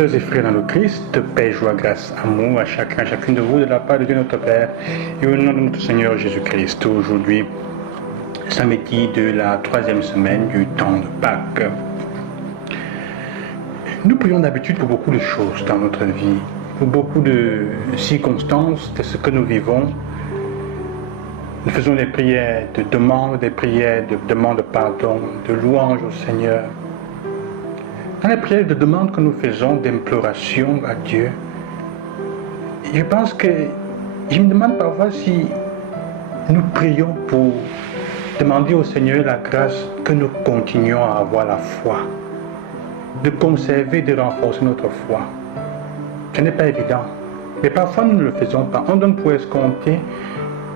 Sœurs et frères dans le Christ, paix, joie, grâce, amour à chacun, à chacune de vous, de la part de Dieu notre Père, et au nom de notre Seigneur Jésus-Christ. Aujourd'hui, samedi de la 3e semaine du temps de Pâques. Nous prions d'habitude pour beaucoup de choses dans notre vie, pour beaucoup de circonstances de ce que nous vivons. Nous faisons des prières de demande, des prières de demande de pardon, de louange au Seigneur. Dans les prières de demande que nous faisons, d'imploration à Dieu, je pense que je me demande parfois si nous prions pour demander au Seigneur la grâce que nous continuions à avoir la foi, de conserver, de renforcer notre foi. Ce n'est pas évident, mais parfois nous ne le faisons pas. On donne pour escompter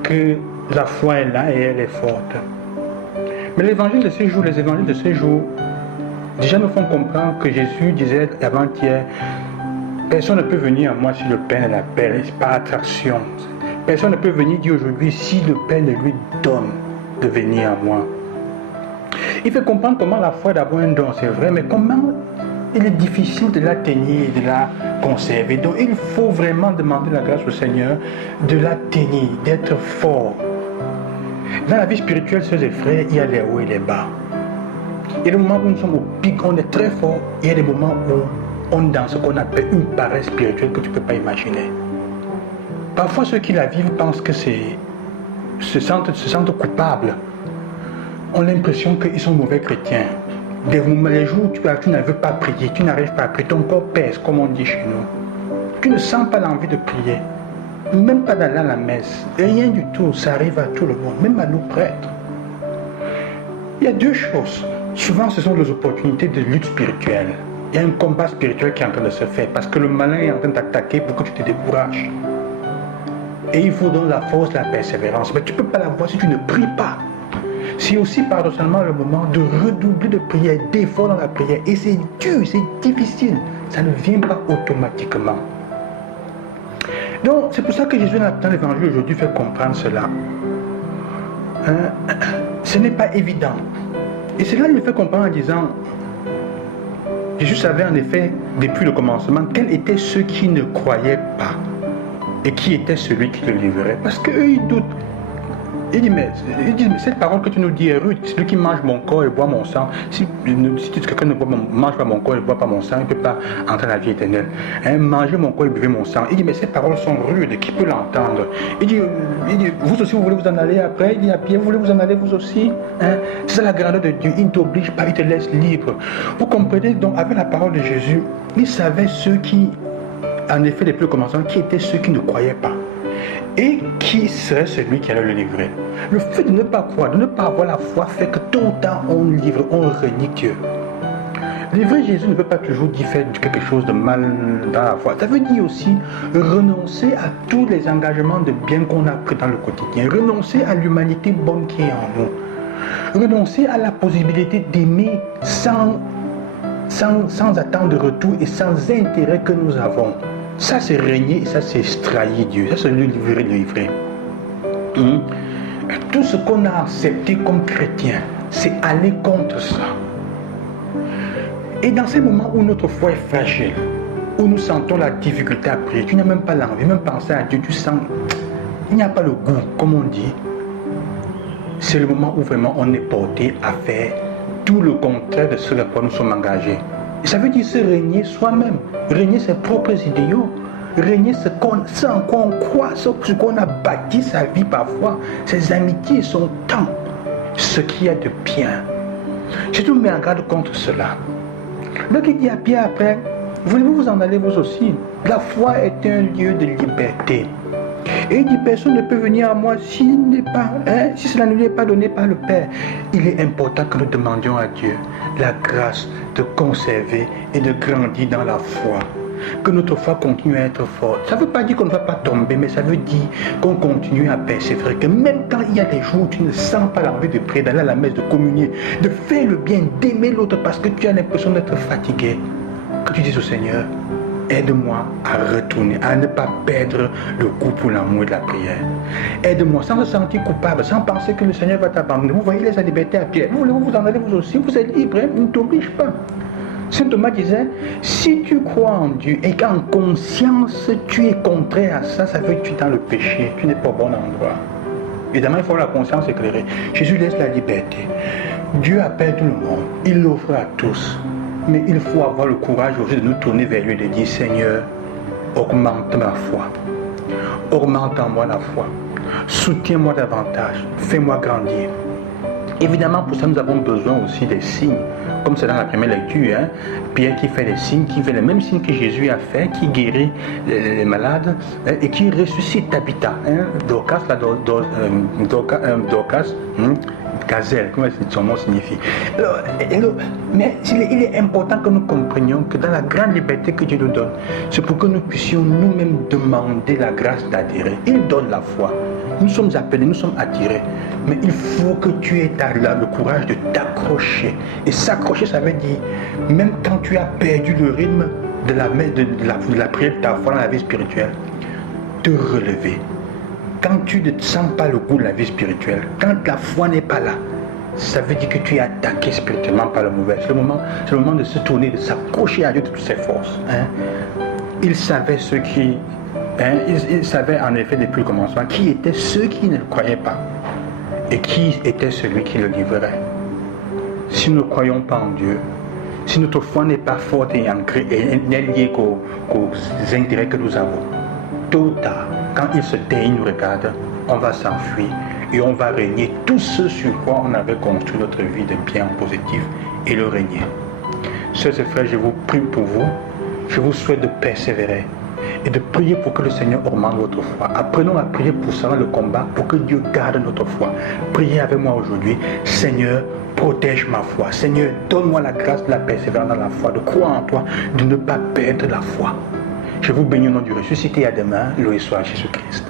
que la foi est là et elle est forte. Mais l'évangile de ces jours, les évangiles de ces jours, déjà nous font comprendre que Jésus disait avant-hier, personne ne peut venir à moi si le Père ne l'appelle, c'est par attraction. Personne ne peut venir dire aujourd'hui si le Père ne lui donne de venir à moi. Il fait comprendre comment la foi est d'abord un don, c'est vrai, mais comment il est difficile de l'atteindre, de la conserver. Donc il faut vraiment demander la grâce au Seigneur de l'atteindre, d'être fort. Dans la vie spirituelle, sœurs et frères, il y a les hauts et les bas. Il y a des moments où nous sommes au pic, on est très fort. Il y a des moments où on est dans ce qu'on appelle une paresse spirituelle que tu ne peux pas imaginer. Parfois, ceux qui la vivent pensent que se sentent coupables. Ont l'impression qu'ils sont mauvais chrétiens. Les jours où tu ne veux pas prier, tu n'arrives pas à prier, ton corps pèse, comme on dit chez nous. Tu ne sens pas l'envie de prier. Même pas d'aller à la messe. Rien du tout, ça arrive à tout le monde, même à nous prêtres. Il y a deux choses. Souvent, ce sont des opportunités de lutte spirituelle. Il y a un combat spirituel qui est en train de se faire parce que le malin est en train d'attaquer pour que tu te décourages. Et il faut donc la force, la persévérance. Mais tu ne peux pas l'avoir si tu ne pries pas. C'est aussi paradoxalement le moment de redoubler de prière, d'effort dans la prière. Et c'est dur, c'est difficile. Ça ne vient pas automatiquement. Donc, c'est pour ça que Jésus, dans l'évangile aujourd'hui, fait comprendre cela. Ce n'est pas évident. Et cela, il me fait comprendre en disant, Jésus savait en effet, depuis le commencement, quels étaient ceux qui ne croyaient pas et qui était celui qui le livrait. Parce qu'eux, ils doutent. Ils disent, mais cette parole que tu nous dis est rude. Celui qui mange mon corps et boit mon sang, si quelqu'un ne mange pas mon corps et ne boit pas mon sang, il ne peut pas entrer dans la vie éternelle. Mangez mon corps et buvez mon sang. Il dit, mais ces paroles sont rudes, qui peut l'entendre? Il dit, vous aussi, vous voulez vous en aller après? Il dit à Pierre, vous voulez vous en aller vous aussi? C'est ça la grandeur de Dieu, il ne t'oblige pas, il te laisse libre. Vous comprenez donc, avec la parole de Jésus, il savait ceux qui, en effet, depuis le commencement, qui étaient ceux qui ne croyaient pas. Et qui serait celui qui allait le livrer? Le fait de ne pas croire, de ne pas avoir la foi fait que tôt ou tard on livre, on renie Dieu. Livrer Jésus ne peut pas toujours dire faire quelque chose de mal dans la foi. Ça veut dire aussi renoncer à tous les engagements de bien qu'on a pris dans le quotidien. Renoncer à l'humanité bonne qui est en nous. Renoncer à la possibilité d'aimer sans attendre de retour et sans intérêt que nous avons. Ça c'est régner et ça c'est trahir Dieu. Ça c'est le livrer. Tout ce qu'on a accepté comme chrétien, c'est aller contre ça. Et dans ces moments où notre foi est fragile, où nous sentons la difficulté à prier, tu n'as même pas l'envie, même penser à Dieu, tu sens, il n'y a pas le goût, comme on dit. C'est le moment où vraiment on est porté à faire tout le contraire de ce à quoi nous sommes engagés. Et ça veut dire se régner soi-même, régner ses propres idéaux, régner ce en quoi on croit, ce qu'on a bâti sa vie parfois, ses amitiés, son temps, ce qu'il y a de bien. Jésus met en garde contre cela. Donc il dit à Pierre après, voulez-vous vous en aller vous aussi? La foi est un lieu de liberté. Et il dit, personne ne peut venir à moi si cela ne lui est pas donné par le Père. Il est important que nous demandions à Dieu la grâce de conserver et de grandir dans la foi. Que notre foi continue à être forte. Ça ne veut pas dire qu'on ne va pas tomber, mais ça veut dire qu'on continue à persévérer. Que même quand il y a des jours où tu ne sens pas l'envie de prier, d'aller à la messe, de communier, de faire le bien, d'aimer l'autre parce que tu as l'impression d'être fatigué, que tu dises au Seigneur, aide-moi à retourner, à ne pas perdre le goût pour l'amour et de la prière. Aide-moi sans se sentir coupable, sans penser que le Seigneur va t'abandonner. Vous voyez, laisse la liberté à Pierre. Vous voulez vous en aller vous aussi, vous êtes libre, il ne t'oblige pas. Saint Thomas disait, si tu crois en Dieu et qu'en conscience tu es contraire à ça, ça veut dire que tu es dans le péché, tu n'es pas au bon endroit. Évidemment, il faut la conscience éclairée. Jésus laisse la liberté. Dieu appelle tout le monde, il l'offre à tous. Mais il faut avoir le courage aussi de nous tourner vers lui et de dire, Seigneur, augmente ma foi. Augmente en moi la foi. Soutiens-moi davantage. Fais-moi grandir. Évidemment, pour ça, nous avons besoin aussi des signes. Comme c'est dans la première lecture, hein, Pierre qui fait des signes, qui fait les mêmes signes que Jésus a fait, qui guérit les malades et qui ressuscite Tabitha. Dorcas, gazelle, comment son nom signifie. Mais il est important que nous comprenions que dans la grande liberté que Dieu nous donne, c'est pour que nous puissions nous-mêmes demander la grâce d'adhérer. Il donne la foi. Nous sommes appelés, nous sommes attirés. Mais il faut que tu aies le courage de t'accrocher. Et s'accrocher, ça veut dire, même quand tu as perdu le rythme de la prière de ta foi dans la vie spirituelle, te relever. Quand tu ne sens pas le goût de la vie spirituelle, quand la foi n'est pas là, ça veut dire que tu es attaqué spirituellement par le mauvais. C'est le moment de se tourner, de s'accrocher à Dieu de toutes ses forces. Il savait ceux qui... il savait en effet depuis le commencement qui étaient ceux qui ne le croyaient pas et qui était celui qui le livrerait. Si nous ne croyons pas en Dieu, si notre foi n'est pas forte et ancrée et n'est liée qu'aux intérêts que nous avons, tôt ou tard, quand il se tait, il nous regarde, on va s'enfuir et on va régner tout ce sur quoi on avait construit notre vie de bien en positif et le régner. Sœurs et frères, je vous prie pour vous, je vous souhaite de persévérer et de prier pour que le Seigneur augmente votre foi. Apprenons à prier pour ça le combat, pour que Dieu garde notre foi. Priez avec moi aujourd'hui, Seigneur, protège ma foi. Seigneur, donne-moi la grâce de la persévérance dans la foi, de croire en toi, de ne pas perdre la foi. Je vous bénis au nom du ressuscité. À demain, loué soit Jésus-Christ.